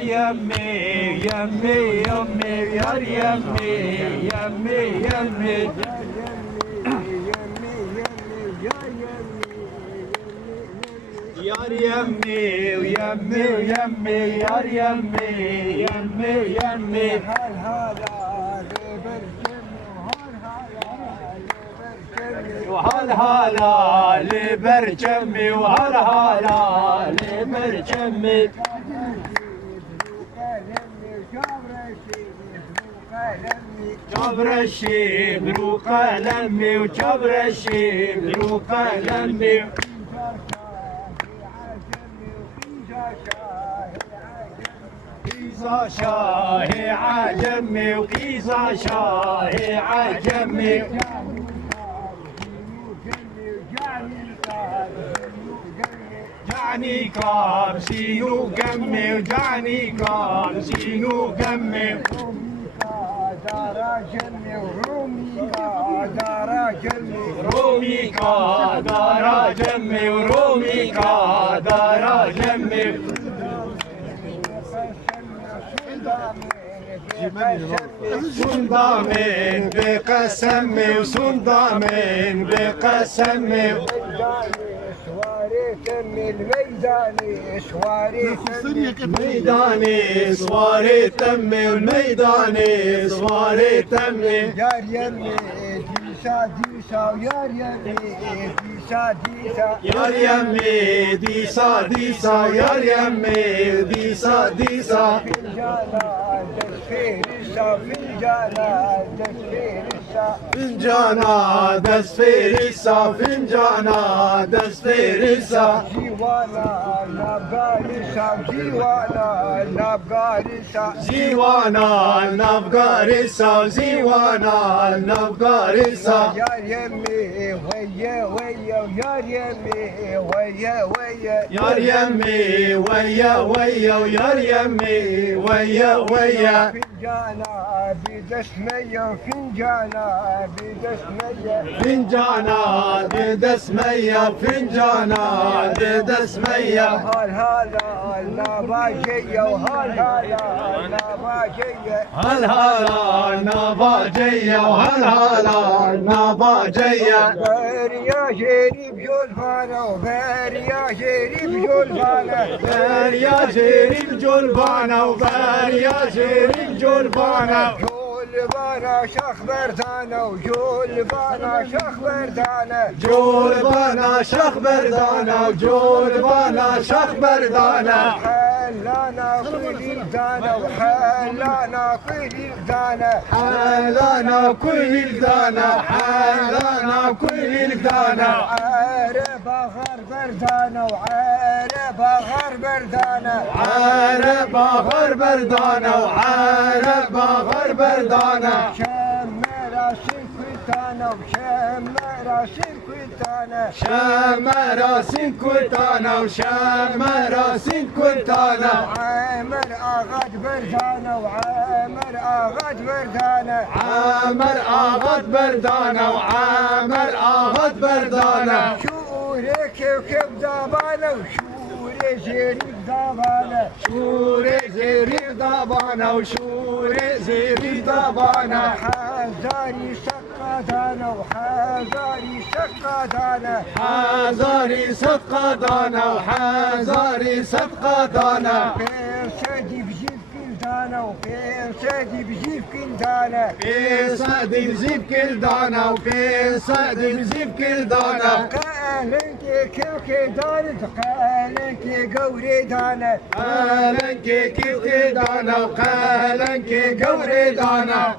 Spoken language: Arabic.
يمي يمي يمي يار يمي يمي يمي يار يمي ويمي ويمي يار يمي يمي يمي وهل هلا لبرجمي وهل هلا لبرجمي جبر الشيب رو قلمي وجبر الشيب رو قلمي قيزا شاهي عجمي وقيزا شاهي عجمي جعني كام سينو قمي وجعني كام سينو قمي رومي كا دارا جمي ورومي كا دارا جمي سندامين بقسمي وسندامين بقسمي ميداني سواري تمي والميداني سواري تمي يار يمي ديسا ديسا يار يمي ديسا ديسا يار يمي ديسا ديسا يار يمي ديسا ديسا فنجانا دسفيرسا فنجانا دسفيرسا جيوانا نبغارسا جيوانا نبغارسا زيوانا نبغارسا زيوانا نبغارسا يار يمي ويا ويا يار يمي ويا ويا يار يمي ويا ويا ويار يمي ويا ويا فنجانا بدسمية فنجانا بدسمية فنجانا بدسمية فنجانا بدسمية هال هلا نباجية وهال هلا نباجية هل هلا نباجية وهل هلا نباجية بريا جيري بجولفانا وبريا جيري بجولفانا بريا جيري بجولفانا وبريا جيري بجولفانا جولفانا شخ بردانة وجولفانا شخ بردانة جولفانا شخ بردانة وجولفانا شخ بردانة حلانا كل الدانة وحلانا كل الدانة حلانا كل الدانة حلانا كل الدانة عاربة غر بردانة وعاربة غر بردانة عاربة غر بردانة وعاربة غر بردانة شمرة سنكوتانة وشمرة سنكوتانة شمرة سنكوتانة وشمرة سنكوتانة عامر أغاد بردانة وعامر أغاد بردانة عامر آغد بردانة وعامر آغد بردانة شوري كيف دابانة وشوري زيري دابانة شوري زيري ضبانة وشوري زيري ضبانة حزاري سقادانة وحزاري سقادانة حزاري صدقة وحزاري صدقة قيسدي بجيب كلدانة وقيسدي بجيب كلدانة قيسدي بزيب كل دانة وقيسدي بزيب كل دانة قالنك كيف دانة قالنك قوري دانة قالنك كيف دانة وقالنك قوري دانة